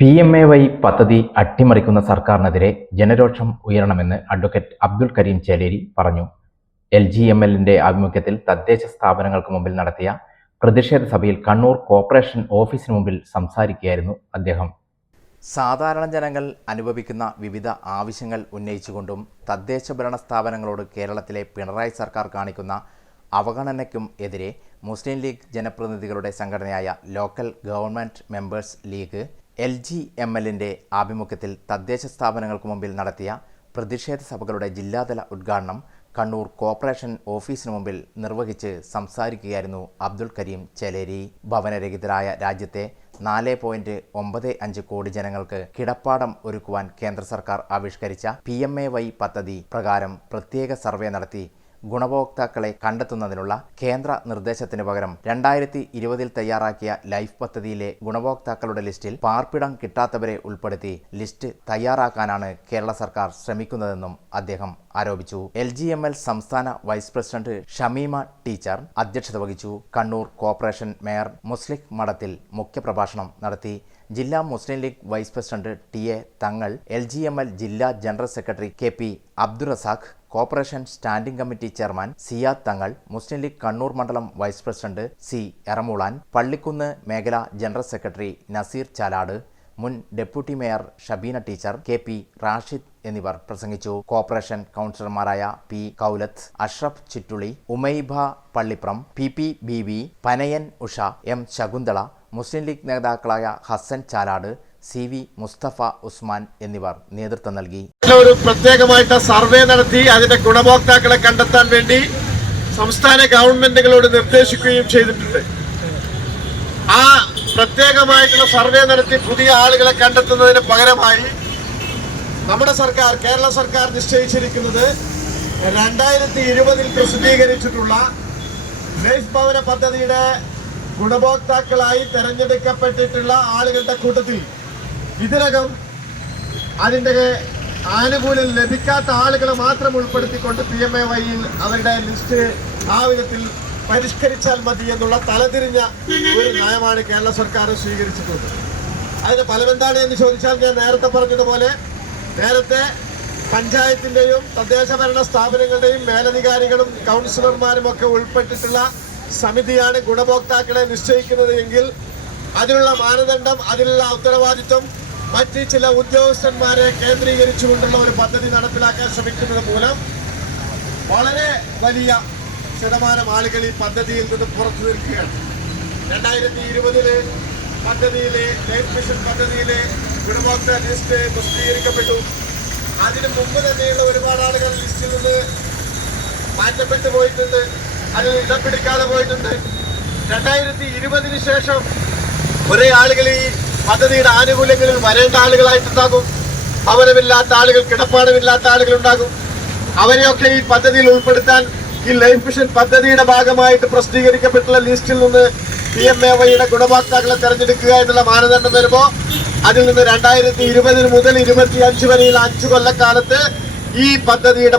PMAY പദ്ധതി അട്ടിമറിക്കുന്ന സർക്കാരിനെതിരെ ജനരോഷം ഉയരണമെന്ന് advocate Abdul Kareem Cheleri പറഞ്ഞു. LGMLന്റെ ആഭിമുഖ്യത്തിൽ തദ്ദേശ സ്ഥാപനങ്ങൾക്ക് മുമ്പിൽ നടത്തിയ പ്രതിഷേധ സഭയിൽ കണ്ണൂർ കോർപ്പറേഷൻ ഓഫീസിന് മുമ്പിൽ സംസാരിക്കുകയായിരുന്നു അദ്ദേഹം. സാധാരണ ജനങ്ങൾ അനുഭവിക്കുന്ന വിവിധ ആവശ്യങ്ങൾ ഉന്നയിച്ചുകൊണ്ടും തദ്ദേശ ഭരണ സ്ഥാപനങ്ങളോട് കേരളത്തിലെ പിണറായി സർക്കാർ കാണിക്കുന്ന അവഗണനയ്ക്കും എതിരെ മുസ്ലിം ലീഗ് ജനപ്രതിനിധികളുടെ സംഘടനയായ ലോക്കൽ ഗവൺമെൻറ് മെമ്പേഴ്സ് ലീഗ് LGMLന്റെ ആഭിമുഖ്യത്തിൽ തദ്ദേശ സ്ഥാപനങ്ങൾക്ക് മുമ്പിൽ നടത്തിയ പ്രതിഷേധ സഭകളുടെ ജില്ലാതല ഉദ്ഘാടനം കണ്ണൂർ കോർപ്പറേഷൻ ഓഫീസിന് മുമ്പിൽ നിർവഹിച്ച് സംസാരിക്കുകയായിരുന്നു അബ്ദുൽ കരീം ചേലേരി. ഭവനരഹിതരായ രാജ്യത്തെ 4.95 കോടി ജനങ്ങൾക്ക് കിടപ്പാടം ഒരുക്കുവാൻ കേന്ദ്ര സർക്കാർ ആവിഷ്കരിച്ച PMAY പദ്ധതി പ്രകാരം പ്രത്യേക സർവേ നടത്തി ഗുണഭോക്താക്കളെ കണ്ടെത്തുന്നതിനുള്ള കേന്ദ്ര നിർദ്ദേശത്തിന് പകരം 2020 തയ്യാറാക്കിയ ലൈഫ് പദ്ധതിയിലെ ഗുണഭോക്താക്കളുടെ ലിസ്റ്റിൽ പാർപ്പിടം കിട്ടാത്തവരെ ഉൾപ്പെടുത്തി ലിസ്റ്റ് തയ്യാറാക്കാനാണ് കേരള സർക്കാർ ശ്രമിക്കുന്നതെന്നും അദ്ദേഹം ആരോപിച്ചു. LGML സംസ്ഥാന വൈസ് പ്രസിഡന്റ് ഷമീമ ടീച്ചർ അധ്യക്ഷത വഹിച്ചു. കണ്ണൂർ കോർപ്പറേഷൻ മേയർ മുസ്ലിം മഠത്തിൽ മുഖ്യപ്രഭാഷണം നടത്തി. ജില്ലാ Muslim League vice president TA Thangal, LGML ജില്ലാ general secretary KP Abdurazak, corporation standing committee chairman Siyad Thangal, Muslim League Kannur മണ്ഡലം vice president C Eramulan, Pallikkunnu മേഖല ജനറൽ സെക്രട്ടറി നസീർ ചാലാട്, മുൻ deputy mayor Shabeena teacher, KP Rashid എന്നിവർ പ്രസംഗിച്ചു. കോർപ്പറേഷൻ കൗൺസിലർമാരായ P Koulath, Ashraf Chittuli, Umaiba Pallipram, PP Beebi, Panayan Usha, M Shakuntala, Muslim League നേതാക്കളായ ഹസൻ ചാലാട്, CV മുസ്തഫ ഉസ്മാൻ എന്നിവർ നേതൃത്വം നൽകി. ഒരു പ്രത്യേകമായിട്ട് സർവേ നടത്തി അതിന്റെ ഗുണഭോക്താക്കളെ കണ്ടെത്താൻ വേണ്ടി സംസ്ഥാന ഗവൺമെന്റുകളോട് നിർദ്ദേശിക്കുകയും ചെയ്തിട്ടുണ്ട്. ആ പ്രത്യേകമായിട്ടുള്ള സർവേ നടത്തി പുതിയ ആളുകളെ കണ്ടെത്തുന്നതിന് പകരമായി നമ്മുടെ സർക്കാർ, കേരള സർക്കാർ നിശ്ചയിച്ചിരിക്കുന്നത് 2020 പ്രസിദ്ധീകരിച്ചിട്ടുള്ള ലൈഫ് ഭവന പദ്ധതിയുടെ ഗുണഭോക്താക്കളായി തെരഞ്ഞെടുക്കപ്പെട്ടിട്ടുള്ള ആളുകളുടെ കൂട്ടത്തിൽ ഇതിനകം അതിൻ്റെ ആനുകൂല്യം ലഭിക്കാത്ത ആളുകളെ മാത്രം ഉൾപ്പെടുത്തിക്കൊണ്ട് PMAYയിൽ അവരുടെ ലിസ്റ്റ് ആ വിധത്തിൽ പരിഷ്കരിച്ചാൽ മതി എന്നുള്ള തലതിരിഞ്ഞ ഒരു നയമാണ് കേരള സർക്കാർ സ്വീകരിച്ചിട്ടുള്ളത്. അതിന് ഫലമെന്താണ് എന്ന് ചോദിച്ചാൽ, ഞാൻ നേരത്തെ പറഞ്ഞതുപോലെ നേരത്തെ പഞ്ചായത്തിൻ്റെയും തദ്ദേശ ഭരണ സ്ഥാപനങ്ങളുടെയും മേലധികാരികളും കൗൺസിലർമാരും ഒക്കെ ഉൾപ്പെട്ടിട്ടുള്ള സമിതിയാണ് ഗുണഭോക്താക്കളെ നിശ്ചയിക്കുന്നത് എങ്കിൽ അതിനുള്ള മാനദണ്ഡം, അതിനുള്ള ഉത്തരവാദിത്വം മറ്റ് ചില ഉദ്യോഗസ്ഥന്മാരെ കേന്ദ്രീകരിച്ചുകൊണ്ടുള്ള ഒരു പദ്ധതി നടപ്പിലാക്കാൻ ശ്രമിക്കുന്നത് മൂലം വളരെ വലിയ ശതമാനം ആളുകൾ ഈ പദ്ധതിയിൽ നിന്ന് പുറത്തു നിൽക്കുകയാണ്. 2020 പദ്ധതിയിലെ ലൈഫ് മിഷൻ പദ്ധതിയിലെ ഗുണഭോക്തൃ ലിസ്റ്റ് പ്രസിദ്ധീകരിക്കപ്പെട്ടു. അതിന് മുമ്പ് തന്നെയുള്ള ഒരുപാട് ആളുകൾ ലിസ്റ്റിൽ നിന്ന് മാറ്റപ്പെട്ടു പോയിട്ടുണ്ട്, അതിൽ ഇടം പിടിക്കാതെ പോയിട്ടുണ്ട്. 2020 ശേഷം കുറെ ആളുകൾ ഈ പദ്ധതിയുടെ ആനുകൂല്യങ്ങളിൽ വരേണ്ട ആളുകളായിട്ടുണ്ടാകും. ഭവനമില്ലാത്ത ആളുകൾ, കിടപ്പാടമില്ലാത്ത ആളുകളുണ്ടാകും. അവരെയൊക്കെ ഈ പദ്ധതിയിൽ ഉൾപ്പെടുത്താൻ ഈ ലൈഫ് മിഷൻ പദ്ധതിയുടെ ഭാഗമായിട്ട് പ്രസിദ്ധീകരിക്കപ്പെട്ടുള്ള ലിസ്റ്റിൽ നിന്ന് PMAYയുടെ ഗുണഭോക്താക്കളെ തെരഞ്ഞെടുക്കുക എന്നുള്ള മാനദണ്ഡം വരുമ്പോൾ അതിൽ നിന്ന് 2020 മുതൽ 25 വരെയുള്ള 5 കൊല്ലക്കാലത്ത് ഈ പദ്ധതിയുടെ